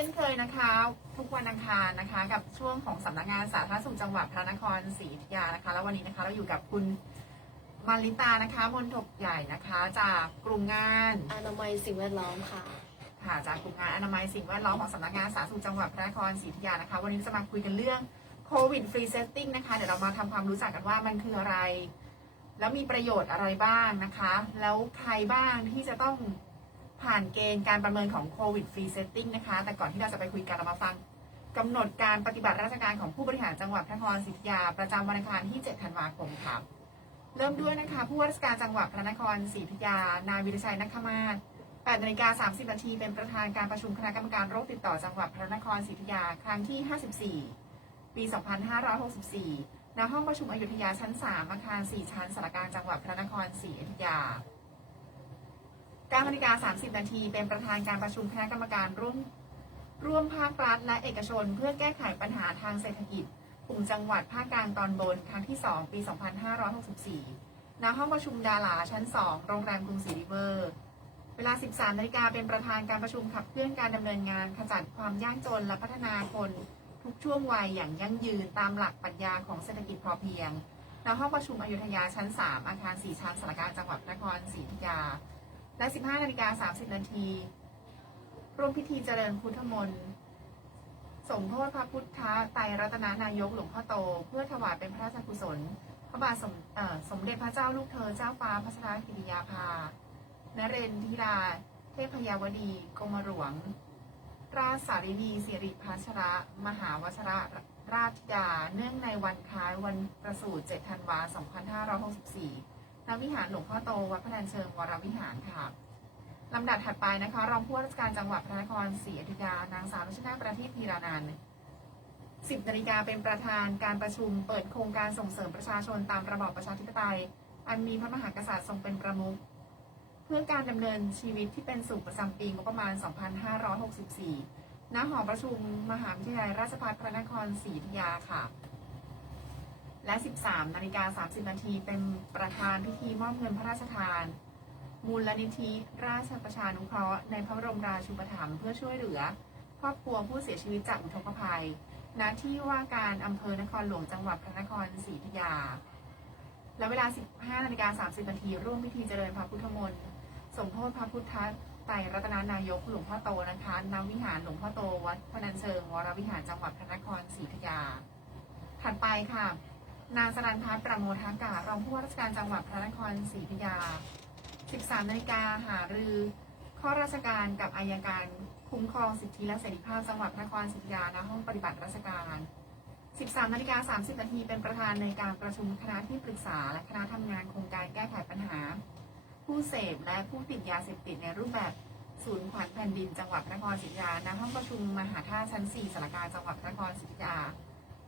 ช่นเคยนะคะ ทุกวันอังคารนะคะ กับช่วงของสำนักงานสาธารณสุขจังหวัดพระนครศรีอยุธยานะคะ แล้ววันนี้นะคะเราอยู่กับคุณมาริตานะคะมนทบใหญ่นะคะ จากกลุ่มงานอนามัยสิ่งแวดล้อมค่ะค่ะจากกลุ่มงานอนามัยสิ่งแวดล้อมของสำนักงานสาธารณสุขจังหวัดพระนครศรีอยุธยานะคะ วันนี้จะมาคุยกันเรื่องโควิดฟรีเซตติ้งนะคะ เดี๋ยวเรามาทำความรู้จักกันว่ามันคืออะไร แล้วมีประโยชน์อะไรบ้างนะคะ แล้วใครบ้างที่จะต้อง ผ่านเกณฑ์การประเมินของโควิดฟรีเซตติ้งนะคะ แต่ก่อนที่เราจะไปคุยกันเรามาฟังกำหนดการปฏิบัติราชการของผู้บริหารจังหวัดพระนครศรีอยุธยา ประจำวันอังคารที่ 7 ธันวาคมค่ะ เริ่มด้วยนะคะ ผู้ว่าราชการจังหวัดพระนครศรีอยุธยา นายวิรชัยนักขมาศ8นาฬิกา30นาทีเป็นประธานการประชุมคณะกรรมการโรคติดต่อจังหวัดพระนครศรีอยุธยา ครั้งที่ 54 ปี 2564 ณ ห้องประชุมอยุธยาชั้น 3 อาคาร 4 ชั้นสารกลางจังหวัดพระนครศรีอยุธยา 9นาฬิกา30 นาทีเป็นประธานการประชุมคณะกรรมการร่วมร่วมภาครัฐและเอกชน เพื่อแก้ไขปัญหาทางเศรษฐกิจกลุ่มจังหวัดภาคกลางตอนบนครั้งที่ 2 ปี 2564 ณ ห้องประชุมดาราชั้น 2 โรงแรมกรุงศรีริเวอร์ เวลา 13 นาฬิกาเป็นประธานการประชุมขับเคลื่อนการดำเนินงาน ขจัดความยากจนและพัฒนาคนทุกช่วงวัยอย่างยั่งยืนตามหลักปรัชญาของเศรษฐกิจพอเพียง ณ ห้องประชุมอยุธยาชั้น 3 อาคาร4ชั้นสารกลางจังหวัดนครศรีอยุธยา และ 15นาฬิกา30นาทีร่วมพิธีเจริญพุทธมนต์สมโพธิพระพุทธไตรรัตนานายกหลวงพ่อโต เพื่อถวายเป็นพระราชกุศล พระบาทสมเอ่อสมเด็จพระเจ้าลูกเธอเจ้าฟ้าพัชรกิติยาภานเรนทิราเทพยาวดีกรมหลวง ราชสารีดีสิริพัชระ มหาวชระราชธิดา เนื่องในวันคล้ายวันประสูติ7ธันวา 2564 ณวิหารหลวงพ่อโตวัดพระนันเชิงวรวิหารค่ะลำดับถัดไปนะคะรองผู้ว่าราชการจังหวัดพระนครศรีอยุธยานางสาวรัชนาประทีปพีรานันท์10นาฬิกาเป็นประธานการประชุมเปิดโครงการส่งเสริมประชาชนตามระบอบประชาธิปไตย อันมีพระมหากษัตริย์ทรงเป็นประมุขเพื่อการดำเนินชีวิตที่เป็นสุขประจำปีงบประมาณ 2564 ณ หอประชุมมหาวิทยาลัยราชภัฏพระนครศรีอยุธยาค่ะ และ 13นาฬิกา30นาทีเป็นประธานพิธีมอบเงินพระราชทาน มูลนิธิราชประชานุเคราะห์ในพระบรมราชูปถัมภ์เพื่อช่วยเหลือ ครอบครัวผู้เสียชีวิตจากอุทกภัยณที่ว่าการอำเภอนครหลวงจังหวัดพระนครศรีอยุธยา และเวลา 15นาฬิกา30นาทีร่วมพิธีเจริญพระพุทธมนต์สมโพธิพระพุทธไตรรัตนานายกหลวงพ่อโตนะคะนวิหารหลวงพ่อโตวัดพนัญเชิงวรวิหารจังหวัดพระนครศรีอยุธยา ถัดไปค่ะ นางสรันพัฒน์ประโมทาการองผู้ว่าราชการจังหวัดพระนครศรีอยุธยา 13นาฬิกาหารือข้อราชการกับอายการคุ้มครองสิทธิและเสรีภาพจังหวัดพระนครศรีอยุธยาณห้องปฏิบัติราชการ 13นาฬิกา30นาทีเป็นประธานในการประชุมคณะที่ปรึกษาและคณะทำงานโครงการแก้ไขปัญหา ผู้เสพและผู้ติดยาเสพติดในรูปแบบศูนย์ขวัญแผ่นดินจังหวัดพระนครศรีอยุธยาณห้องประชุมมหาท่าตุชั้น 4สารกลารจังหวัดพระนครศรีอยุธยา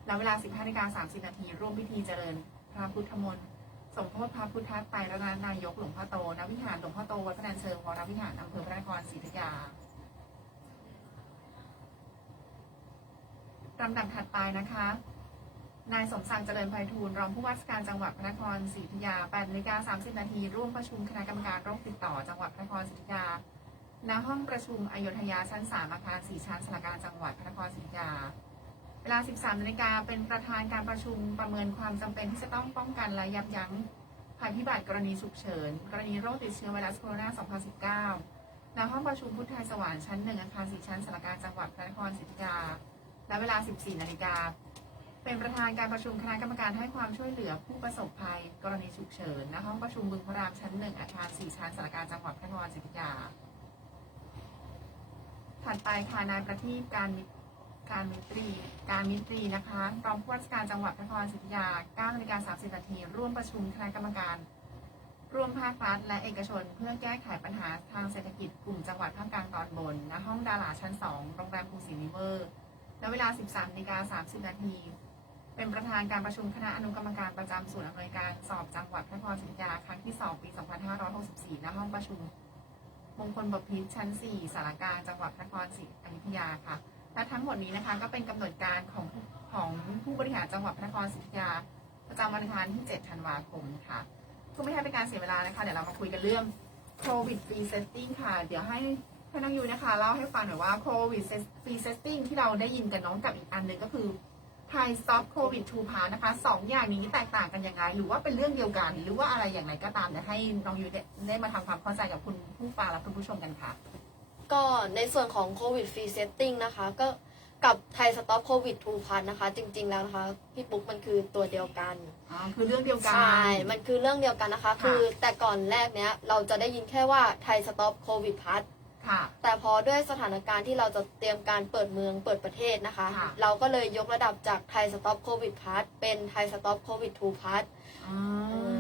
และเวลา 15นาฬิกา30 นาที ร่วมพิธีเจริญพระพุทธมนต์สมโพธิพระพุทธไตรรัตนนายกหลวงพ่อโตณวิหารหลวงพ่อโตวัดพระนันเชิงวรวิหารอำเภอพระนครศรีอยุธยาลำดับถัดไปนะคะ นายสมศักดิ์เจริญไพฑูรย์รองผู้ว่าราชการจังหวัดพระนครศรีอยุธยา8นาฬิกา30 นาที ร่วมประชุมคณะกรรมการโรคติดต่อจังหวัดพระนครศรีอยุธยา ณ ห้องประชุมอยุธยาชั้น 3 อาคาร 4 ชั้นสารการจังหวัดพระนครศรีอยุธยา เวลา 13นาฬิกาเป็นประธานการประชุมประเมินความจำเป็นที่จะต้องป้องกันและยับยั้งภัยพิบัติกรณีฉุกเฉิน กรณีโรคติดเชื้อไวรัสโคโรนา 2019 ณ ห้องประชุมพุทธไทยสวรรค์ชั้นหนึ่งอาคารสี่ชั้นสารการจังหวัดพระนครศรีอยุธยา และเวลา 14 นาฬิกา เป็นประธานการประชุมคณะกรรมการให้ความช่วยเหลือผู้ประสบภัยกรณีฉุกเฉิน ณ ห้องประชุมบึงพระรามชั้นหนึ่งอาคารสี่ชั้นสารการจังหวัดพระนครศรีอยุธยา ถัดไปค่ะนายประทีปการมิ การมิตรี การมิตรีนะคะรองผู้ว่าราชการจังหวัดพระนครศรีอยุธยา9นาฬิกา30นาทีร่วมประชุมคณะกรรมการร่วมภาครัฐและเอกชน เพื่อแก้ไขปัญหาทางเศรษฐกิจกลุ่มจังหวัดภาคกลางตอนบนณห้องดาราชั้น 2 โรงแรมกรุงศรีริเวอร์และเวลา 13นาฬิกา30นาทีเป็นประธานการประชุมคณะอนุกรรมการประจำศูนย์อำนวยการสอบจังหวัดพระนครศรีอยุธยาครั้งที่ 2 ปี 2564 ณ ห้องประชุม มงคลบพิตรชั้น 4 สารกลางจังหวัดพระนครศรีอยุธยาค่ะ และทั้งหมดนี้นะคะก็เป็นกำหนดการของของผู้บริหารจังหวัดพระนครศรีอยุธยาประจำวันอังคารที่ 7 ธันวาคมค่ะเพื่อไม่ให้เป็นการเสียเวลานะคะ เดี๋ยวเรามาคุยกันเรื่องโควิดฟรีเซตติ้งค่ะ เดี๋ยวให้พนักยูนะคะเล่าให้ฟังหน่อยว่าโควิดฟรีเซตติ้งที่เราได้ยินกันน้องกับอีกอันหนึ่งก็คือไทย Stop COVID Two Pass นะคะสองอย่างนี้แตกต่างกันยังไง หรือว่าเป็นเรื่องเดียวกัน หรือว่าอะไรอย่างไรก็ตามเดี๋ยวให้น้องยูได้มาทำความเข้าใจกับคุณผู้ฟังและคุณผู้ชมกันค่ะ ก็ในส่วนของโควิดฟรีเซตติ้งนะคะ ก็กับไทยสต็อปโควิดทูพันนะคะ จริง ๆ แล้วนะคะ พี่ปุ๊กมันคือตัวเดียวกันอ๋อคือเรื่องเดียวกันใช่มันคือเรื่องเดียวกันนะคะค่ะคือแต่ก่อนแรกเนี้ยเราจะได้ยินแค่ว่าไทยสต็อปโควิดพัทค่ะแต่พอด้วยสถานการณ์ที่เราจะเตรียมการเปิดเมืองเปิดประเทศนะคะค่ะเราก็เลยยกระดับจากไทยสต็อปโควิดพัทเป็นไทยสต็อปโควิดทูพัทอ๋อ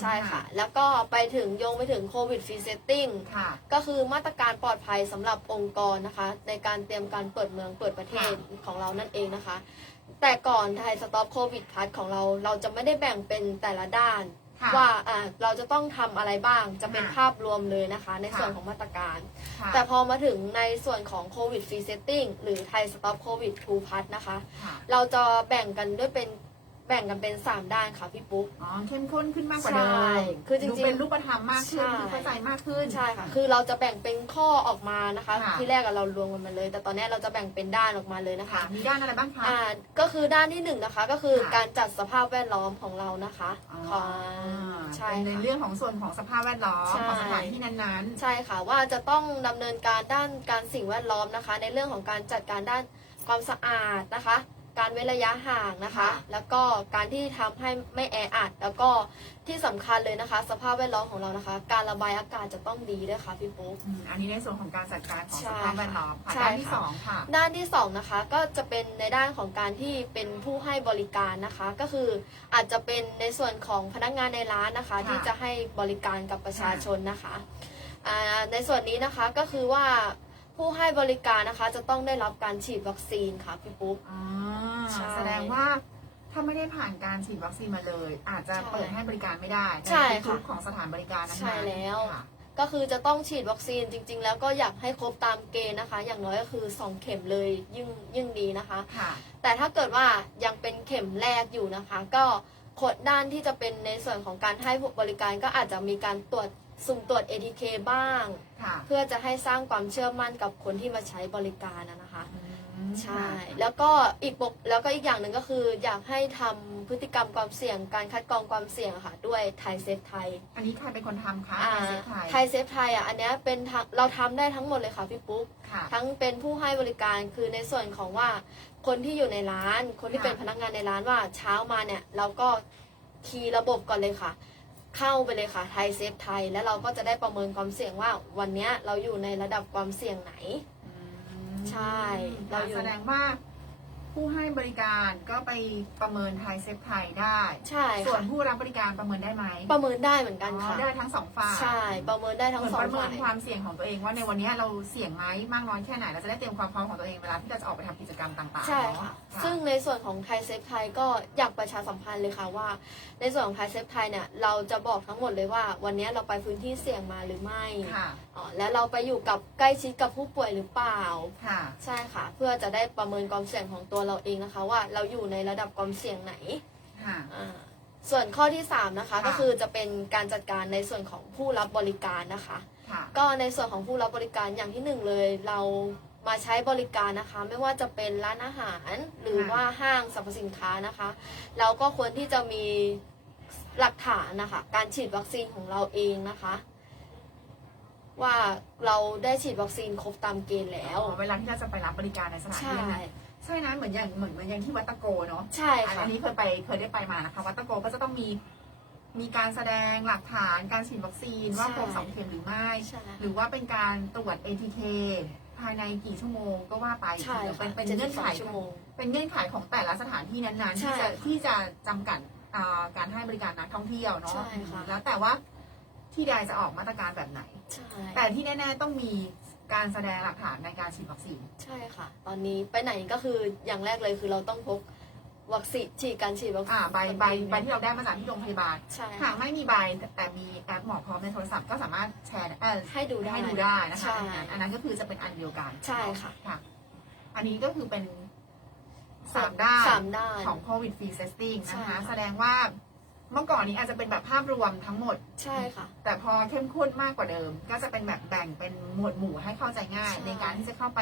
ใช่ค่ะ แล้วก็ไปถึงโยงไปถึงโควิดฟรีเซตติ้งค่ะ ก็คือมาตรการปลอดภัยสำหรับองค์กรนะคะ ในการเตรียมการเปิดเมืองเปิดประเทศของเรานั่นเองนะคะ แต่ก่อนไทยสต็อปโควิดพัทของเราเราจะไม่ได้แบ่งเป็นแต่ละด้าน ค่ะ ว่าอ่าเราจะต้องทำอะไรบ้าง จะเป็นค่ะภาพรวมเลยนะคะ ในค่ะ ส่วนของมาตรการ ค่ะแต่พอมาถึงในส่วนของโควิดฟรีเซตติ้งหรือไทยสต็อปโควิดทูพัทนะคะ ค่ะ เราจะแบ่งกันด้วยเป็น แบ่งกันเป็น3ด้านค่ะพี่ปุ๊ก อ๋อเข้มข้นขึ้นมากกว่าเดิใช่มคือจริงๆ ดูเป็นรูปธรรมมากขึ้นใช่ดูเข้าใจมากขึ้น ใช่ค่ะ คือเราจะแบ่งเป็นข้อออกมานะคะ ค่ะ ที่แรกอะเรารวมกันมาเลย แต่ตอนนี้เราจะแบ่งเป็นด้านออกมาเลยนะค่ะคะ มีด้านอะไรบ้างคะ อ่า ก็คือด้านที่หนึ่งนะคะ ก็คือค่ะ การจัดสภาพแวดล้อมของเรานะคะอ๋อของใช่เป็นในค่ะ เรื่องของส่วนของสภาพแวดล้อมใช่ ของสถานที่นั้น ใช่ค่ะว่าจะต้องดำเนินการด้านการสิ่งแวดล้อมนะคะ ในเรื่องของการจัดการด้านความสะอาดนะคะ การเว้นระยะห่างนะคะ แล้วก็การที่ทำให้ไม่แออัด แล้วก็ที่สำคัญเลยนะคะ สภาพแวดล้อมของเรานะคะ การระบายอากาศจะต้องดีด้วยค่ะพี่ปุ๊กๆอืมอันนี้ในส่วนของการจัดการของใช่สภาพแวดล้อมค่ะใช่ด้านที่ค่ะสองค่ะ ด้านที่สองนะคะก็จะเป็นในด้านของการที่เป็นผู้ให้บริการนะคะ ก็คืออาจจะเป็นในส่วนของพนักงานในร้านนะคะค่ะที่จะให้บริการกับประชาชนนะคะอ่าในส่วนนี้นะคะก็คือว่าผู้ให้บริการนะคะจะต้องได้รับการฉีดวัคซีนค่ะพี่ปุ๊กอ๋อ ใช่แสดงว่าถ้าไม่ได้ผ่านการฉีดวัคซีนมาเลย อาจจะใช่เปิดให้บริการไม่ได้ใช่ทุกค่ะๆของสถานบริการนั้นๆใช่แล้ว ค่ะ ก็คือจะต้องฉีดวัคซีนจริง ๆ แล้วก็อยากให้ครบตามเกณฑ์นะคะ อย่างน้อยก็คือ 2 เข็มเลยยิ่งยิ่งดีนะคะ ค่ะ แต่ถ้าเกิดว่ายังเป็นเข็มแรกอยู่นะคะ ก็โคดด้านที่จะเป็นในส่วนของการให้บริการก็อาจจะมีการตรวจสุ่มตรวจ ATK บ้าง ค่ะ เพื่อจะให้สร้างความเชื่อมั่นกับคนที่มาใช้บริการนะนะคะ อืม ใช่ค่ะแล้วก็อีกปกแล้วก็อีกอย่างหนึ่งก็คือ อยากให้ทำพฤติกรรมความเสี่ยง การคัดกรองความเสี่ยงอะค่ะ ด้วยไทยเซฟไทยอันนี้ใครเป็นคนทำคะอ่าไทยเซฟไทยไทยเซฟไทยอะอันเนี้ยเป็นทางเราทำได้ทั้งหมดเลยค่ะพี่ปุ๊ก ค่ะ ทั้งเป็นผู้ให้บริการคือในส่วนของว่าคนที่อยู่ในร้าน คนที่ค่ะ เป็นพนักงานในร้านว่าเช้ามาเนี่ย เราก็คีย์ระบบก่อนเลยค่ะ เข้าไปเลยค่ะไทยเซฟไทย แล้วเราก็จะได้ประเมินความเสี่ยงว่าวันเนี้ยเราอยู่ในระดับความเสี่ยงไหนอืม ใช่ เราอยู่ แสดงว่า ผู้ให้บริการก็ไปประเมินไทยเซฟไทยได้ ใช่ส่วนค่ะผู้รับบริการประเมินได้ไหมประเมินได้เหมือนกันอ๋อค่ะได้ทั้งสองฝ่าย ใช่ประเมินได้ทั้งเหมือนสอปงระเมิฝ่านยความเสี่ยงของตัวเองว่าในวันนี้เราเสี่ยงไหมมากน้อยแค่ไหนเราจะได้เตรียมความพร้อมของตัวเองเวลาที่เราจะออกไปทำกิจกรรมต่างๆใช่เนอค่ะค่ะ ซึ่งในส่วนของไทยเซฟไทยก็อยากประชาสัมพันธ์เลยค่ะว่า ในส่วนของไทยเซฟไทยเนี่ยเราจะบอกทั้งหมดเลยว่า วันนี้เราไปพื้นที่เสี่ยงมาหรือไม่ค่ะอ๋อแล้วเราไปอยู่กับใกล้ชิดกับผู้ป่วยหรือเปล่า ค่ะ ใช่ค่ะ เพื่อจะได้ประเมินความเสี่ยงของตัวเราเองนะคะ ว่าเราอยู่ในระดับความเสี่ยงไหนค่ะ อ่าส่วนข้อที่ 3 นะคะ ค่ะ ก็คือจะเป็นการจัดการในส่วนของผู้รับบริการนะคะ ค่ะ ก็ในส่วนของผู้รับบริการอย่างที่หนึ่งเลย เรามาใช้บริการนะคะ ไม่ว่าจะเป็นร้านอาหาร หรือว่าห้างสรรพสินค้านะคะ เราก็ควรที่จะมีหลักฐานนะคะ การฉีดวัคซีนของเราเองนะคะ ว่าเราได้ฉีดวัคซีนครบตามเกณฑ์แล้แล้ววเวลาที่เราจะไปรับบริการในสถานใช่ ที่นั้น ใช่นะเหมือนอย่างเหมือนเหมือนอย่างที่วัดตะโกเนาะใช่อันค่ะอันนี้เคยไปเคยได้ไปมานะคะวัดตะโกก็จะต้องมี มีการแสดงหลักฐานการฉีดวัคซีนว่าใช่ครบสองเข็มหรือไม่ใช่หรือว่าเป็นการตรวจ ATK ภายในกี่ชั่วโมงก็ว่าไปใช่เดี๋ยวเป็นค่ะเป็นเงื่อนไข72ชั่วโมงเป็นเงื่อนไขของแต่ละสถานที่นั้นๆใช่ที่จะค่ะที่จะจำกัดอ่าการให้บริการนักท่องเที่ยวเนาะใช่ค่ะแล้วแต่ว่าที่ใดจะออกมาตรการแบบไหนใช่แต่ที่แน่ ๆ ต้องมี การแสดงหลักฐานในการฉีดวัคซีน ใช่ค่ะ ตอนนี้ไปไหนก็คืออย่างแรกเลยคือเราต้องพกวัคซีนฉีดการฉีดวัคซีอ่านใบใบใบที่เราได้มาจากที่โรงพยาบาล ใช่หากไม่มีใบแต่แต่มีแอปหมอพร้อมในโทรศัพท์ก็สามารถแชร์เออให้ดูได้ให้ดูได้นะคะ ใช่อันนั้นอันนั้นก็คือจะเป็นอันเดียวกันใช่ค่ะ ค่ะ อันนี้ก็คือเป็นสามด้านสามด้าน ของโควิดฟรีเซสติ้งใช่นะคะ ค่ะ แสดงว่า เมื่อก่อนนี้อาจจะเป็นแบบภาพรวมทั้งหมด ใช่ค่ะ แต่พอเข้มข้นมากกว่าเดิม ก็จะเป็นแบบแบ่งเป็นหมวดหมู่ให้เข้าใจง่าย ใช่ ในการที่จะเข้าไป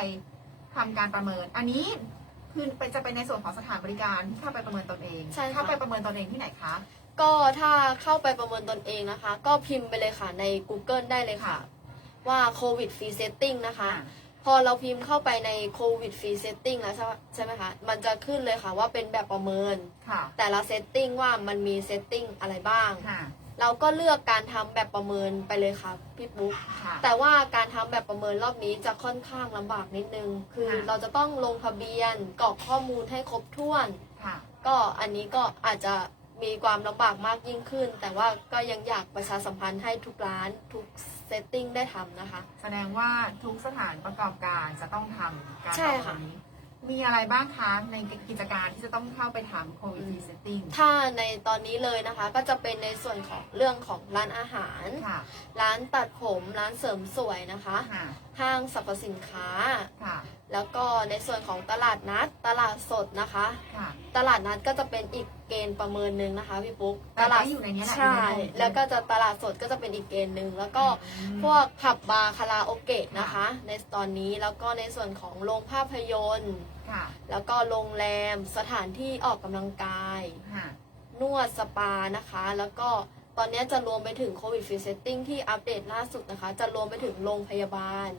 ทำการประเมิน อันนี้คือเป็นจะเป็นในส่วนของสถานบริการที่เข้าไปประเมินตนเองใช่ค่ะ เข้าไปประเมินตนเองที่ไหนคะ ก็ถ้าเข้าไปประเมินตนเองนะคะ ก็พิมพ์ไปเลยค่ะใน Google ได้เลยค่ะ ว่าโควิดฟรีเซตติ้งนะคะ พอเราพิมพ์เข้าไปในโควิดฟรีเซตติ้งแล้วใช่ใช่ไหมคะ มันจะขึ้นเลยค่ะว่าเป็นแบบประเมิน ค่ะ แต่ละเซตติ้งว่ามันมีเซตติ้งอะไรบ้าง ค่ะ เราก็เลือกการทำแบบประเมินไปเลยค่ะพี่ปุ๊ก ค่ะ แต่ว่าการทำแบบประเมินรอบนี้จะค่อนข้างลำบากนิดนึง คือค่ะ เราจะต้องลงทะเบียนกรอกข้อมูลให้ครบถ้วน ค่ะ ก็อันนี้ก็อาจจะ มีความลำบากมากยิ่งขึ้น แต่ว่าก็ยังอยากประชาสัมพันธ์ให้ทุกร้านทุกเซตติ้งได้ทำนะคะ แสดงว่าทุกสถานประกอบการจะต้องทำการใช่ประค่ะเมินนี้มีอะไรบ้างคะในกิจการที่จะต้องเข้าไปทำโควิดฟรีเซตติ้งถ้าในตอนนี้เลยนะคะ ก็จะเป็นในส่วนของเรื่องของร้านอาหาร ค่ะร้านตัดผม ร้านเสริมสวยนะคะ ค่ะห้างสรรพสินค้า ค่ะ แล้วก็ในส่วนของตลาดนัด ตลาดสดนะคะ ค่ะ ตลาดนัดก็จะเป็นอีกเกณฑ์ประเมินหนึ่งนะคะพี่ปุ๊กแต่ตลาดก็อยู่ในนี้แหละใช่ อยู่ในกลุ่ม แล้วก็จะตลาดสดก็จะเป็นอีกเกณฑ์หนึ่งแล้วก็อืมพวกผับบาร์คาราโอเกะนะคะ ในตอนนี้แล้วก็ในส่วนของโรงภาพยนตร์ ค่ะ แล้วก็โรงแรมสถานที่ออกกำลังกาย ค่ะ นวดสปานะคะ แล้วก็ ตอนนี้จะรวมไปถึงโควิดฟรีเซตติ้งที่อัปเดตล่าสุดนะคะ จะรวมไปถึงโรงพยาบาล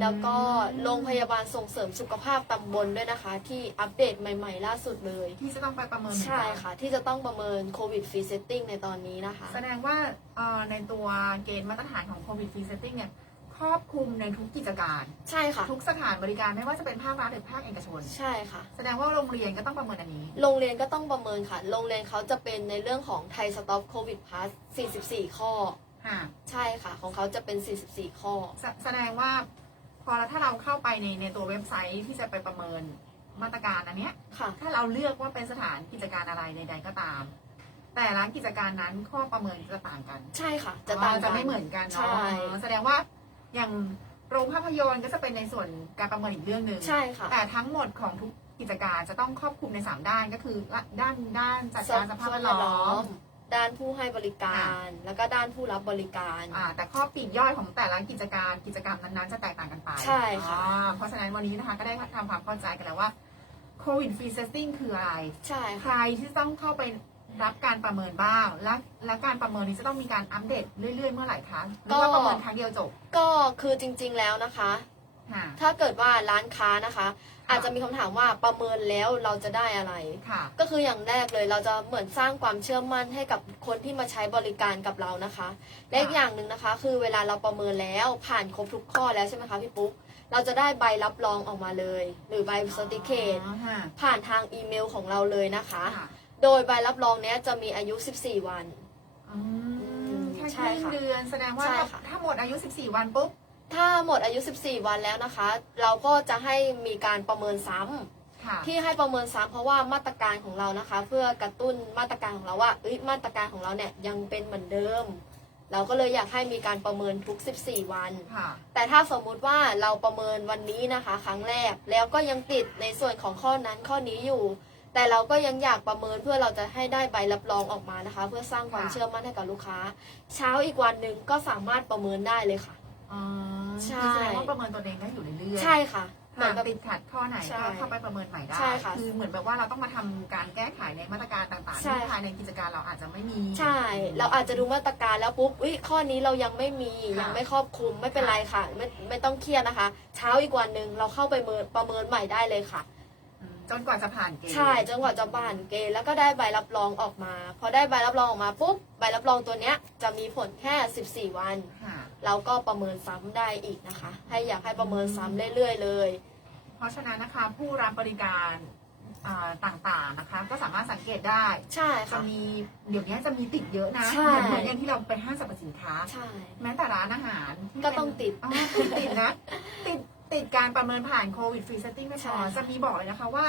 แล้วก็โรงพยาบาลส่งเสริมสุขภาพตำบลด้วยนะคะ ที่อัปเดตใหม่ ๆ ล่าสุดเลย ที่จะต้องไปประเมินเหมือนกันใช่ค่ะ ที่จะต้องประเมินโควิดฟรีเซตติ้งในตอนนี้นะคะ แสดงว่าเอ่อในตัวเกณฑ์มาตรฐานของโควิดฟรีเซตติ้งเนี่ย ครอบคลุมในทุกกิจการ ใช่ค่ะ ทุกสถานบริการไม่ว่าจะเป็นภาครัฐหรือภาคเอกชน ใช่ค่ะ แสดงว่าโรงเรียนก็ต้องประเมินอันนี้ โรงเรียนก็ต้องประเมินค่ะ โรงเรียนเขาจะเป็นในเรื่องของไทยสต็อปโควิดพาส44 ข้อ ค่ะ ใช่ค่ะ ของเขาจะเป็น 44 ข้อ แสแสดงว่าพอแล้วถ้าเราเข้าไปในในตัวเว็บไซต์ที่จะไปประเมินมาตรการอันเนี้ย ค่ะ ถ้าเราเลือกว่าเป็นสถานกิจการอะไรใดๆก็ตาม แต่ละกิจการนั้นข้อประเมินจะต่างกัน ใช่ค่ะ จะต่างอ๋อกัจะนไม่เหมือนกันใช่ เนาะอ๋อแสดงว่า อย่างโรงภาพยนตร์ก็จะเป็นในส่วนการประเมินอีกเรื่องหนึ่งใช่ค่ะ แต่ทั้งหมดของทุกกิจการจะต้องครอบคลุมในสามด้านก็คือด้านด้านจัดการสภาพแวดล้อม ด้านผู้ให้บริการ แล้วก็ด้านผู้รับบริการอ่าแต่ข้อปลีกย่อยของแต่ละกิจการกิจกรรมนั้นๆจะแตกต่างกันไปใช่ค่ะอ่าเพราะฉะนั้นวันนี้นะคะก็ได้ทำความเข้าใจกันแล้วว่าโควิดฟรีเซตติ้งคืออะไรใช่ใคค่ะรที่ต้องเข้าไป รับการประเมินบ้าง และและการประเมินนี้จะต้องมีการอัปเดตเรื่อยๆ เมื่อไหร่คะหรือว่าประเมินครั้งเดียวจบก็คือจริงๆแล้วนะคะ ค่ะถ้าเกิดว่าร้านค้านะคะ อาจจะมีคำถามว่าประเมินแล้วเราจะได้อะไร ค่ะ ก็คืออย่างแรกเลยเราจะเหมือนสร้างความเชื่อมั่นให้กับคนที่มาใช้บริการกับเรานะคะ และอีกอย่างหนึ่งนะคะ คือเวลาเราประเมินแล้วผ่านครบทุกข้อแล้วใช่ไหมคะพี่ปุ๊กเราจะได้ใบรับรองออกมาเลย หรือใบสติเคตอ๋อค่ะผ่านทางอีเมลของเราเลยนะคะ ค่ะ โดยใบรับรองเนี้ยจะมีอายุ 14 วัน อืมแค่ใช่ครึ่งค่ะเดือนแสดงว่าใช่ถ้าค่ะ ถ้าหมดอายุ 14 วันปุ๊บถ้าหมดอายุ 14 วันแล้วนะคะ เราก็จะให้มีการประเมินซ้ำ ค่ะ ที่ให้ประเมินซ้ำเพราะว่ามาตรการของเรานะคะ เพื่อกระตุ้นมาตรการของเราว่าเอ้ยมาตรการของเราเนี่ยยังเป็นเหมือนเดิม เราก็เลยอยากให้มีการประเมินทุก 14 วัน ค่ะ แต่ถ้าสมมุติว่าเราประเมินวันนี้นะคะ ครั้งแรกแล้วก็ยังติดในส่วนของข้อนั้นข้อนี้อยู่ แต่เราก็ยังอยากประเมินเพื่อเราจะให้ได้ใบรับรองออกมานะคะ เพื่อสร้างความค่ะ เชื่อมั่นให้กับลูกค้า เช้าอีกวันหนึ่งก็สามารถประเมินได้เลยค่ะ อ๋อใช่ คือแสดงว่าประเมินตัวเองได้อยู่เรื่อยๆใช่ค่ะเหมือนหากแบบติดขัดข้อไหนใช่ก็เข้าไปประเมินใหม่ได้ใช่ค่ะคือเหมือนแบบว่าเราต้องมาทำการแก้ไขในมาตรการต่างๆใช่ ที่ภายในกิจการเราอาจจะไม่มี ใช่ เราอาจจะดูมาตรการแล้วปุ๊บอุ้ยข้อนี้เรายังไม่มีค่ะยังไม่ครอบคลุมไม่เป็นไรค่ะ ไม่ไม่ต้องเครียดนะคะ เช้าอีกวันหนึ่งเราเข้าไปเมินประเมินใหม่ได้เลยค่ะอืม จนกว่าจะผ่านเกณฑ์ใช่จนกว่าจะผ่านเกณฑ์แล้วก็ได้ใบรับรองออกมา พอได้ใบรับรองออกมาปุ๊บใบรับรองตัวเนี้ยจะมีผลแค่ 14 วันค่ะเราก็ประเมินซ้ำได้อีกนะคะ ให้อยากให้ประเมินซ้ำเรื่อยๆเลย เพราะฉะนั้นนะคะ ผู้รับบริการอ่าต่างๆนะคะ ก็สามารถสังเกตได้ใช่จะค่ะ มีเดี๋ยวนี้จะมีติดเยอะนะใช่ เหมือนอย่างที่เราไปห้างสรรพสินค้า ใช่ แม้แต่ร้านอาหารที่ก็เป็นต้องติด อ๋อติดติดนะ ติด ติดการประเมินผ่านโควิดฟรีเซตติ้งไม่พใช่อค่ะ จะมีบอกเลยนะคะว่า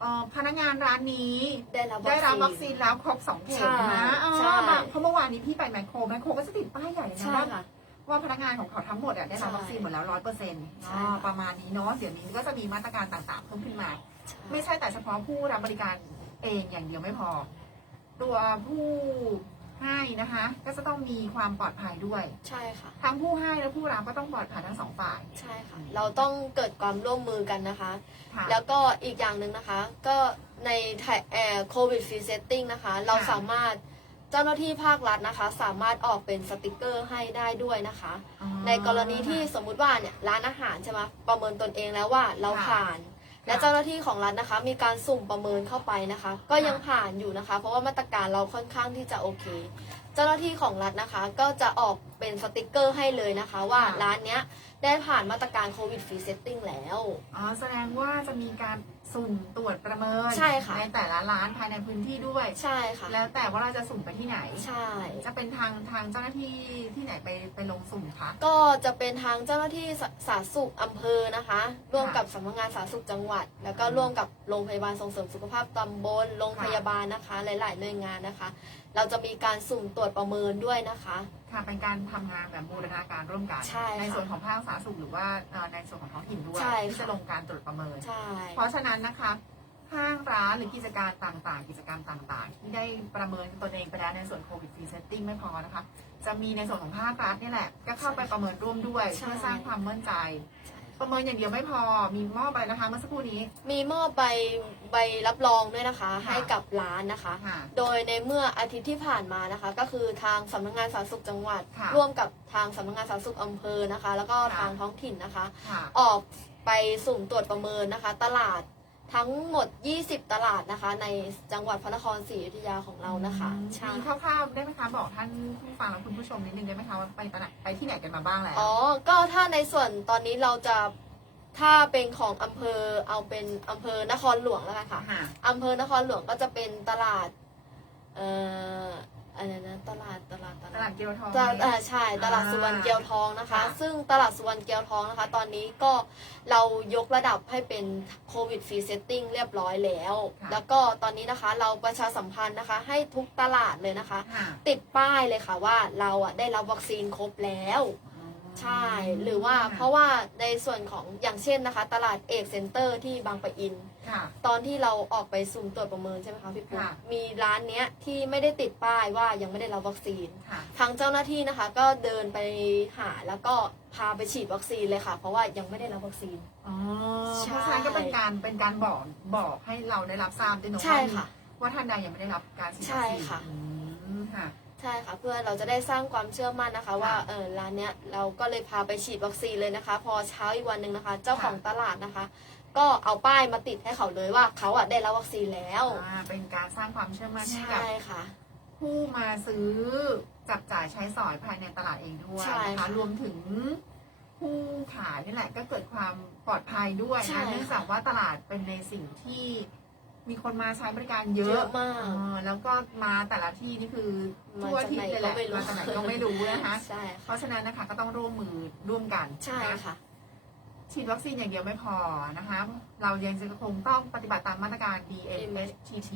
เอ่อพนักงานร้านนี้ ได้รับได้รับวัคซีนแล้วครบสองเข็มนะใช่อ๋อใช่เพราะเมื่อวานนี้พี่ไปแมคโครแมคโครก็จะติดป้ายใหญ่เลยนะใช่ว่าค่ะ ว่าพนักงานของเขาทั้งหมดอะได้รับใช่วัคซีนหมดแล้วร้อยเปอร์เซ็นต์ใช่ค่ะ ประมาณนี้เนาะเดี๋ยวนี้ก็จะมีมาตรการต่างๆเพิ่มขึ้นมา ไม่ใช่แต่เฉพาะผู้รับบริการเองอย่างเดียวไม่พอ ตัวผู้ ให้นะคะ ก็จะต้องมีความปลอดภัยด้วย ใช่ค่ะ ทั้งผู้ให้และผู้รับก็ต้องปลอดภัยทั้งสองฝ่าย ใช่ค่ะ เราต้องเกิดความร่วมมือกันนะคะ ค่ะ แล้วก็อีกอย่างหนึ่งนะคะ ก็ในโควิดฟรีเซตติ้งนะคะ เราค่ะ สามารถเจ้าหน้าที่ภาครัฐนะคะ สามารถออกเป็นสติกเกอร์ให้ได้ด้วยนะคะอ๋อในกรณีที่สมมุติว่าเนี่ยร้านอาหารใช่ไหมประเมินตนเองแล้วว่าเราค่ะ ผ่าน และค่ะเจ้าหน้าที่ของรัฐนะคะ มีการสุ่มประเมินเข้าไปนะคะ ก็ยังค่ะผ่านอยู่นะคะ เพราะว่ามาตรการเราค่อนข้างที่จะโอเค เจ้าหน้าที่ของรัฐนะคะ ก็จะออกเป็นสติกเกอร์ให้เลยนะคะ ว่าร้านเนี้ยได้ผ่านมาตรการโควิดฟรีเซตติ้งแล้ว อ๋อแสดงว่าจะมีการ สุ่มตรวจประเมินใช่ค่ะ ในแต่ละร้านภายในพื้นที่ด้วย ใช่ค่ะแล้วแต่ว่าเราจะสุ่มไปที่ไหน ใช่ จะเป็นทางทางเจ้าหน้าที่ที่ไหนไปไปลงสุ่มคะก็จะเป็นทางเจ้าหน้าที่สสาธารณสุขอำเภอนะคะ ร่วมกับสำนักงานสาธารณสุขจังหวัด แล้วก็ร่วมกับโรงพยาบาลส่งเสริมสุขภาพตำบลโรงพยาบาลนะคะ หลาย ๆ หน่วยงานนะคะ เราจะมีการสุ่มตรวจประเมินด้วยนะคะ ค่ะเป็นการทำงานแบบบูรณาการร่วมกันใช่ค่ะในส่วนของภาคสาธารณสุขหรือว่าเอ่อในส่วนของท้องถิ่นด้วยใช่ที่ค่ะจะลงการตรวจประเมิน ใช่ เพราะฉะนั้นนะคะห้างร้านหรือกิจการต่างๆ กิจกรรมต่างๆ ที่ได้ประเมินตนเองไปแล้วในส่วนโควิดฟรีเซตติ้งไม่พอนะคะ จะมีในส่วนของภาครัฐนี่แหละ ก็เข้าไปประเมินร่วมด้วยเพื่อสร้างความมั่นใจ ประเมินอย่างเดียวไม่พอ มีมอบอะไรนะคะเมื่อสักครู่นี้ มีมอบใบใบรับรองด้วยนะคะ ให้กับร้านนะคะ ค่ะ โดยในเมื่ออาทิตย์ที่ผ่านมานะคะ ก็คือทางสำนักงานสาธารณสุขจังหวัด ค่ะร่วมกับทางสำนักงานสาธารณสุขอำเภอนะคะ แล้วก็ค่ะ ทางท้องถิ่นนะคะ ค่ะ ออกไปสุ่มตรวจประเมินนะคะ ตลาด ทั้งหมด 20 ตลาดนะคะ ในจังหวัดพระนครศรีอยุธยาของเรานะคะใช่มีคร่าวๆได้ไหมคะบอกท่านผู้ฟังและคุณผู้ชมนิดนึงได้ไหมคะว่าไปตลาดไปที่ไหนกันมาบ้างแล้วอ๋อ ก็ถ้าในส่วนตอนนี้เราจะถ้าเป็นของอำเภอเอาเป็นอำเภอนครหลวงแล้วกันค่ะค่ะอำเภอนครหลวงก็จะเป็นตลาดเอ่อ อะไรนะตลาดตลาดตตลาลาดดเกียวทองตลาดเอ่อใช่ตลาดอ่าสุวรรณเกียวทองนะคะค่ะซึ่งตลาดสุวรรณเกียวทองนะคะ ตอนนี้ก็เรายกระดับให้เป็นโควิดฟรีเซตติ้งเรียบร้อยแล้วค่ะแล้วก็ตอนนี้นะคะเราประชาสัมพันธ์นะคะ ให้ทุกตลาดเลยนะคะ ค่ะติดป้ายเลยค่ะว่าเราอะได้รับวัคซีนครบแล้ว ใช่หรือว่าเพราะว่าในส่วนของอย่างเช่นนะคะ ตลาดเอกเซ็นเตอร์ที่บางปะอิน ค่ะ ตอนที่เราออกไปสุ่มตรวจประเมินใช่ไหมคะพี่ปุ๊กค่ะ มีร้านเนี้ยที่ไม่ได้ติดป้ายว่ายังไม่ได้รับวัคซีน ค่ะ ทางเจ้าหน้าที่นะคะ ก็เดินไปหาแล้วก็พาไปฉีดวัคซีนเลยค่ะ เพราะว่ายังไม่ได้รับวัคซีน อ๋อใช่ เพราะฉะนั้นก็เป็นการเป็นการบอกบอกให้เราได้รับทราบด้วยเนอะใช่ค่ะ ว่าท่านใดยังไม่ได้รับการฉีดวัคซีนใช่ค่ะ อืมค่ะ ใช่ค่ะเพื่อเราจะได้สร้างความเชื่อมั่นนะคะ ว่าค่ะเออร้านเนี้ยเราก็เลยพาไปฉีดวัคซีนเลยนะคะ พอเช้าอีกวันหนึ่งนะคะ เจ้าของตลาดนะคะ ก็เอาป้ายมาติดให้เขาเลยว่าเขาอะได้รับวัคซีนแล้วอ่าเป็นการสร้างความเชื่อมั่นให้ใช่กับค่ะ ผู้มาซื้อจับจ่ายใช้สอยภายในตลาดเองด้วยใช่นะคะค่ะรวมถึงผู้ขายนี่แหละก็เกิดความปลอดภัยด้วยใช่นะเนื่องจากว่าตลาดเป็นในสิ่งที่มีคนมาใช้บริการเยเยอะอะมาก เออแล้วก็มาแต่ละที่นี่คือทั่วอาทิศเลยแหละมาจากไหนก็ไม่รู้มาจากไหนก็ไม่รู้นะคะ ใช่เพค่ะราะฉะนั้นนะคะก็ต้องร่วมมือร่วมกันใช่นค่ะ ฉีดวัคซีนอย่างเดียวไม่พอนะคะ เรายังจะคงต้องปฏิบัติตามมาตรการ DMHTT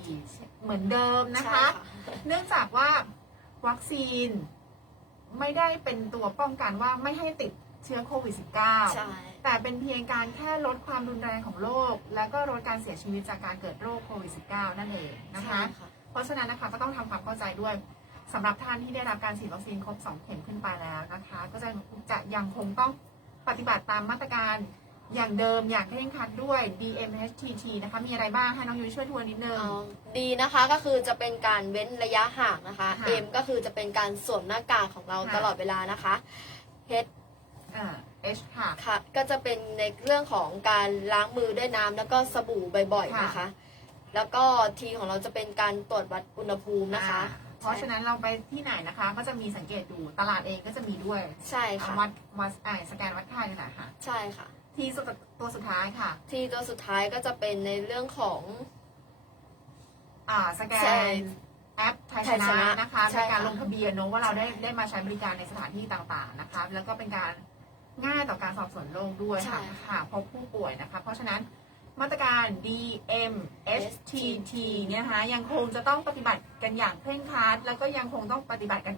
เหมือนเดิมนะคะใช่ค่ะเนื่องจากว่าวัคซีนไม่ได้เป็นตัวป้องกันว่าไม่ให้ติดเชื้อโควิด -19 ใช่แต่เป็นเพียงการแค่ลดความรุนแรงของโรค และก็ลดการเสียชีวิตจากการเกิดโรคโควิด -19 นั่นเองนะคะใช่ค่ะเพราะฉะนั้นนะคะก็ต้องทำความเข้าใจด้วยสำหรับท่านที่ได้รับการฉีดวัคซีนครบ 2 เข็มขึ้นไปแล้วนะคะ ก็จะจะยังคงต้อง ปฏิบัติตามมาตรการอย่างเดิมอย่างเคร่งครัดด้วย DMHTT นะคะ มีอะไรบ้างให้น้องยุ้ยช่วยทวนนิดนึง ดีนะคะก็คือจะเป็นการเว้นระยะห่างนะคะ ค่ะ M ก็คือจะเป็นการสวมหน้ากากของเราค่ะ ตลอดเวลานะคะ H อ่า H ค่ะ ค่ะก็จะเป็นในเรื่องของการล้างมือด้วยน้ำแล้วก็สบู่บ่อยๆค่ะนะคะ แล้วก็ทีของเราจะเป็นการตรวจวัดอุณหภูมินะคะ อ่า เพราะฉะนั้นเราไปที่ไหนนะคะ ก็จะมีสังเกตดูตลาดเองก็จะมีด้วยใช่ค่ะวัดวัดไอสแกนวัดค่านี่แหละค่ะ ใช่ค่ะ ที่สุดตัวสุดท้ายค่ะ ทีตัวสุดท้ายก็จะเป็นในเรื่องของ อ่าสแกใช่นแอปไทยไทชยชนะนะนะคะใช่ในการค่ะลงทะเบียนเนอะว่าเราได้ใช่ได้มาใช้บริการในสถานที่ต่างๆนะคะ แล้วก็เป็นการง่ายต่อการสอบสวนโรคด้วยค่ะใช่ค่ะหากพบผู้ป่วยนะคะ เพราะฉะนั้น มาตรการ DMSTT เนี่ยนะคะยังคงจะต้องปฏิบัติกันอย่างเคร่งครัดแล้วก็ยังคงต้องปฏิบัติกัน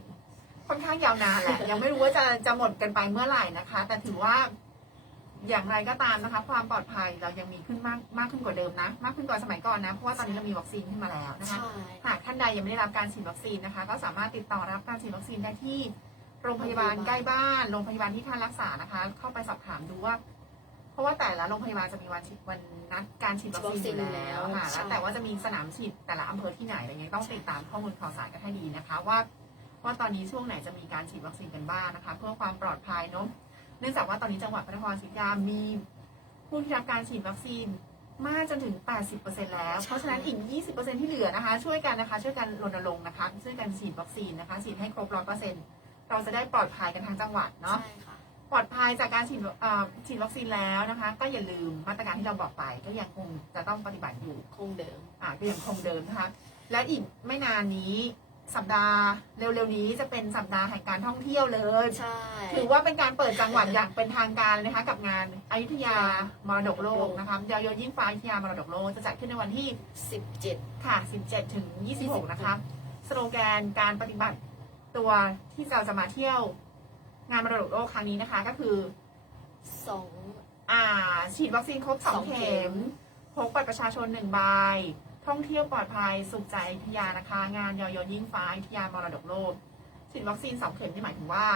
ค่อนข้างยาวนานแหละ ยังไม่รู้ว่าจะจะหมดกันไปเมื่อไหร่นะคะ แต่ถือว่าอย่างไรก็ตามนะคะ ความปลอดภัยเรายังมีขึ้นมากมากขึ้นกว่าเดิมนะ มากขึ้นกว่าสมัยก่อนนะเพราะว่าตอนนี้เรามีวัคซีนขึ้นมาแล้วนะคะใช่หากท่านใดยังไม่ได้รับการฉีดวัคซีนนะคะ ก็สามารถติดต่อรับการฉีดวัคซีนได้ที่โรงพยาบาลใกล้บ้านโรงพยาบาลที่ท่านรักษานะคะ เข้าไปสอบถามดูว่า เพราะว่าแต่ละโรงพยาบาลจะมีวันฉีดวันนัดการฉีดวัคซีนอยู่แล้วค่ะใช่แล้วแต่ว่าจะมีสนามฉีดแต่ละอำเภอที่ไหนอะไรเงี้ยต้องติดตามข้อมูลข่าวสารกันให้ดีนะคะ ว่าว่าตอนนี้ช่วงไหนจะมีการฉีดวัคซีนกันบ้างนะคะ เพื่อความปลอดภัยเนอะเนื่องจากว่าตอนนี้จังหวัดพระนครศรีอยุธยามีผู้ที่รับการฉีดวัคซีนมากจนถึง 80%แล้ว เพราะฉะนั้นอีก 20%ที่เหลือนะคะ ช่วยกันนะคะ ช่วยกันรณรงค์นะคะ ช่วยกันฉีดวัคซีนนะคะ ฉีดให้ครบ 100%เราจะได้ปลอดภัยกันทั้งจังหวัดเนาะใช่ค่ะ ปลอดภัยจากการฉีดเอ่อฉีดวัคซีนแล้วนะคะ ก็อย่าลืมมาตรการที่เราบอกไป ก็ยังคงจะต้องปฏิบัติอยู่คงเดิมอ่าก็ยังคงเดิมนะคะ และอีกไม่นานนี้สัปดาห์เร็วๆนี้จะเป็นสัปดาห์แห่งการท่องเที่ยวเลยใช่ถือว่าเป็นการเปิดจังหวัดอย่างเป็นทางการเลยนะคะ กับงานอยุธยามรดกโลกนะคะยอยยิ่งฟ้าอยุธยามรดกโลกจะจัดขึ้นในวันที่สิบเจ็ดค่ะ 17 ถึง 26 นะคะสโลแกนการปฏิบัติตัวที่เราจะมาเที่ยว งานมรดกโลกครั้งนี้นะคะ ก็คือ สอง อ่า ฉีดวัคซีนครบสอง2เข็เข็ม ม พกบัตรประชาชน1ใบ ท่องเที่ยวปลอดภัย สุขใจอยุธยานะคะ งานยอยยิ่งฟ้าอยุธยามรดกโลก ฉีดวัคซีน2เข็มนี่หมายถึงว่า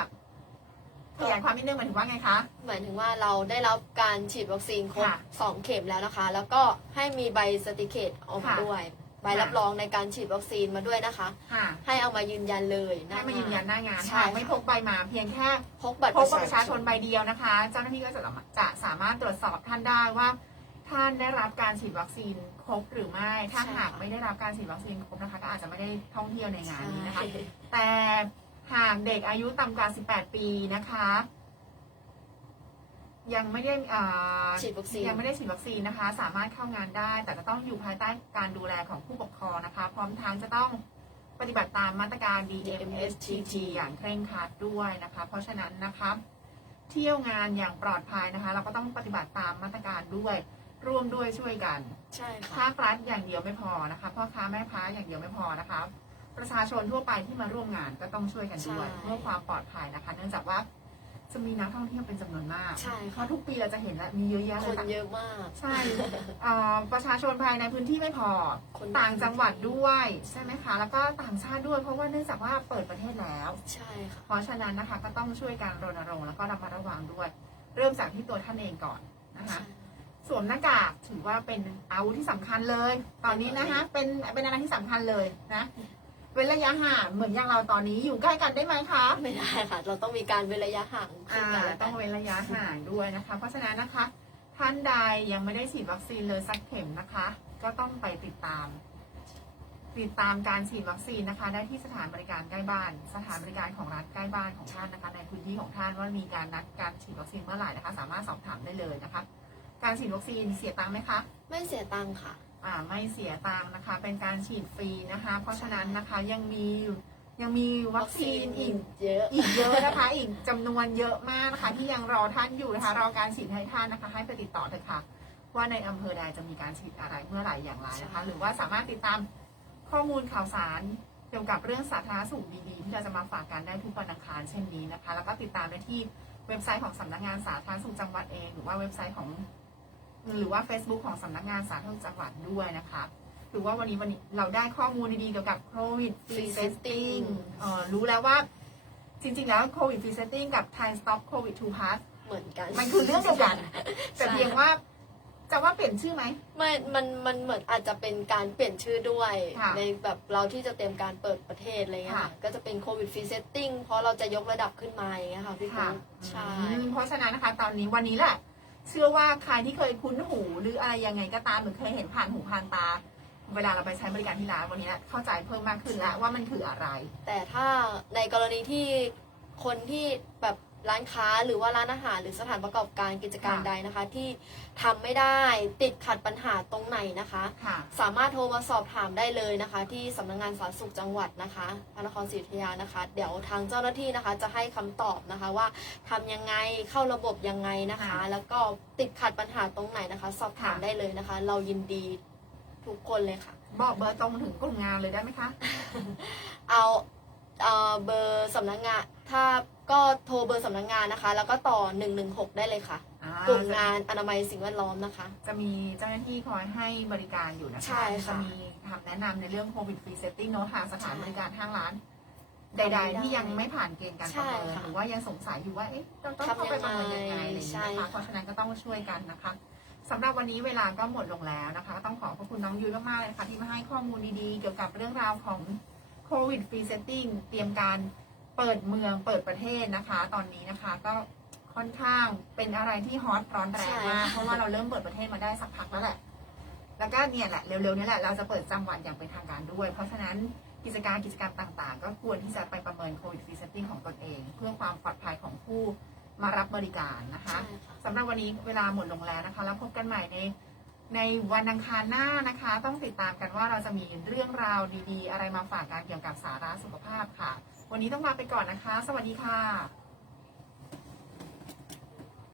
ขยายความนิดนึงหมายถึงว่าไงคะ หมายถึงว่าเราได้รับการฉีดวัคซีนครบค่ะสองเข็มแล้วนะคะ แล้วก็ให้มีใบสติเคตออกมาค่ะ ด้วย ใบรับรองในการฉีดวัคซีนมาด้วยนะคะ ค่ะ ให้เอามายืนยันเลยหให้มายืนยันหน้างานใช่ค่ะไม่พกใบมาเพียงแค่พกบัตรพบบัตรประชาชนใบเดียวนะคะ เจ้าหน้าที่ก็จะจะสามารถตรวจสอบท่านได้ว่า ท่านได้รับการฉีดวัคซีนครบหรือไม่ ถ้าหากไม่ได้รับการฉีดวัคซีนครบนะคะก็อาจจะไม่ได้ท่องเที่ยวในงานนี้นะคะ ใช่ แต่หากเด็กอายุต่ำกว่า 18 ปีนะคะ ยังไม่ได้อ่าฉีดวัคซีน ยังไม่ได้ฉีดวัคซีนนะคะ สามารถเข้างานได้ แต่จะต้องอยู่ภายใต้การดูแลของผู้ปกครองนะคะ พร้อมทั้งจะต้องปฏิบัติตามมาตรการ DMSTT อย่างเคร่งครัดด้วยนะคะ เพราะฉะนั้นนะคะเที่ยวงานอย่างปลอดภัยนะคะ เราก็ต้องปฏิบัติตามมาตรการด้วยร่วมด้วยช่วยกันใช่ค่ะภาครัฐอย่างเดียวไม่พอนะคะพ่อค้าแม่ค้าอย่างเดียวไม่พอนะคะ ประชาชนทั่วไปที่มาร่วมงานก็ต้องช่วยกันด้วยใช่ เพื่อความปลอดภัยนะคะ เนื่องจากว่า จะมีนักท่องเที่ยวเป็นจำนวนมาก ใช่เพค่ะราะทุกปีเราจะเห็นและมีเยอะแยะคเลยนต่างเยอะมาก ใช่เอ่อประชาชนภายในพื้นที่ไม่พอ คนต่างจังหวัดด้วยใช่ไหมคะ แล้วก็ต่างชาติด้วยเพราะว่าเนื่องจากว่าเปิดประเทศแล้ว ใช่ค่ะ เพราะฉะนั้นนะคะก็ต้องช่วยการรณรงค์แล้วก็ระมัดระวังด้วย เริ่มจากที่ตัวท่านเองก่อนนะคะ สวมหน้ากากถือว่าเป็นอาวุธที่สำคัญเลย ตอนนี้นะคะเป็นเป็นอะไรที่สำคัญเลยนะ เว้นระยะห่างเหมือนอย่างเราตอนนี้อยู่ใกล้กันได้ไหมคะ ไม่ได้ค่ะ เราต้องมีการเว้นระยะห่างขึ้อ่านกันและต้กัอนงเว้นระยะห่างด้วยนะคะ เพราะฉะนั้นนะคะ ท่านใดยังไม่ได้ฉีดวัคซีนเลยสักเข็มนะคะ ก็ต้องไปติดตาม ติดตามการฉีดวัคซีนนะคะ ได้ที่สถานบริการใกล้บ้าน สถานบริการของรัฐใกล้บ้านของท่านนะคะ ในพื้นที่ของท่านว่ามีการนัดการฉีดวัคซีนเมื่อไหร่นะคะ สามารถสอบถามได้เลยนะคะ การฉีดวัคซีนเสียตังค์ไหมคะ ไม่เสียตังค์ค่ะอ่า ไม่เสียตังค์นะคะ เป็นการฉีดฟรีนะคะ เพราะฉะนั้นนะคะยังมียังมีวัคซีนอีกเยอะอีกเยอะนะคะ อีกจำนวนเยอะมากนะคะ ที่ยังรอท่านอยู่นะคะรอการฉีดให้ท่านนะคะ ให้ไปติดต่อเถอะค่ะ ว่าในอำเภอใดจะมีการฉีดอะไรเมื่อไหร่อย่างไรนะคะใช่หรือว่าสามารถติดตามข้อมูลข่าวสารเกี่ยวกับเรื่องสาธารณสุขดีๆ ที่เราจะมาฝากกันได้ทุกวันอังคารเช่นนี้นะคะ แล้วก็ติดตามได้ที่เว็บไซต์ของสำนักงานสาธารณสุขจังหวัดเอง หรือว่าเว็บไซต์ของ หรือว่า Facebook ของสำนักงานสาธารณสุขจังหวัดด้วยนะคะหรือว่าวันนี้วันนี้เราได้ข้อมูลดีๆเกี่ยวกับโควิดฟรีเซตติ้งเออรู้แล้วว่าจริงๆ แล้วโควิดฟรีเซตติ้งกับ Thai Stop COVID to Pass เหมือนกัน มันคือเรื่องเดียวกัน แต่ใช่เพียงว่าจะว่าเปลี่ยนชื่อไหมไม่มันมันเหมือนอาจจะเป็นการเปลี่ยนชื่อด้วยค่ะในแบบเราที่จะเตรียมการเปิดประเทศอะไรเงี้ยค่ะค่ะก็จะเป็นโควิดฟรีเซตติ้งเพราะเราจะยกระดับขึ้นมาอย่างเงี้ยค่ะพี่ค่ะปุ๊กใช่อืมเพราะฉะนั้นนะคะ ตอนนี้วันนี้แหละ เชื่อว่าใครที่เคยคุ้นหูหรืออะไรยังไงก็ตามหรือเคยเห็นผ่านหูผ่านตา เวลาเราไปใช้บริการที่ร้านวันนี้เข้าใจเพิ่มมากขึ้นแล้วว่ามันคืออะไร แต่ถ้าในกรณีที่คนที่แบบ ร้านค้าหรือว่าร้านอาหารหรือสถานประกอบการกิจการค่ะ ใดนะคะ ที่ทำไม่ได้ติดขัดปัญหาตรงไหนนะคะ ค่ะ สามารถโทรมาสอบถามได้เลยนะคะ ที่สำนักงานสาธารณสุขจังหวัดนะคะพระนครศรีอยุธยานะคะ เดี๋ยวทางเจ้าหน้าที่นะคะ จะให้คำตอบนะคะว่าทำยังไงเข้าระบบยังไงนะคะ ค่ะแล้วก็ติดขัดปัญหาตรงไหนนะคะ สอบถามค่ะ ได้เลยนะคะ เรายินดีทุกคนเลยค่ะ บอกเบอร์ตรงถึงกลุ่มงานเลยได้ไหมคะ เอาเอ่อเบอร์สำนักงาน ถ้าก็โทรเบอร์สำนักงานนะคะ แล้วก็ต่อ 116 ได้เลยค่ะ อ่ากลุ่มงานอนามัยสิ่งแวดล้อมนะคะ จะมีเจ้าหน้าที่คอยให้บริการอยู่นะคะใช่ค่ะจะมีคำแนะนำในเรื่องโควิดฟรีเซตติ้งเนาะทางสถานใช่บริการห้างร้าน ใด ๆ ที่ยังไม่ผ่านเกณฑ์การประเมินใช่ค่ะหรือว่ายังสงสัยอยู่ว่าเอ๊ะเราต้องเข้าไปประเมินยังไงอะไรอย่างใช่เงี้ยนะคะค่ะ เพราะฉะนั้นก็ต้องช่วยกันนะคะสำหรับวันนี้เวลาก็หมดลงแล้วนะคะต้องขอบพระคุณน้องยุ้ยมากๆเลยค่ะที่มาให้ข้อมูลดีๆ เกี่ยวกับเรื่องราวของโควิดฟรีเซตติ้งเตรียมการ เปิดเมืองเปิดประเทศนะคะ ตอนนี้นะคะก็ค่อนข้างเป็นอะไรที่ฮอตร้อนแรงมากเพราะว่าเราเริ่มเปิดประเทศมาได้สักพักแล้วแหละ แล้วก็เนี่ยแหละเร็วๆนี้แหละเราจะเปิดจังหวัดอย่างเป็นทางการด้วย เพราะฉะนั้นกิจการกิจกรรมต่างๆ ก็ควรที่จะไปประเมินโควิดฟรีเซตติ้งของตนเอง เพื่อความปลอดภัยของผู้มารับบริการนะคะใช่ค่ะสำหรับวันนี้เวลาหมดลงแล้วนะคะ แล้วพบกันใหม่ในในวันอังคารหน้านะคะ ต้องติดตามกันว่าเราจะมีเรื่องราวดีๆ อะไรมาฝากกันเกี่ยวกับสาระสุขภาพค่ะ วันนี้ต้องลาไปก่อนนะคะ สวัสดีค่ะ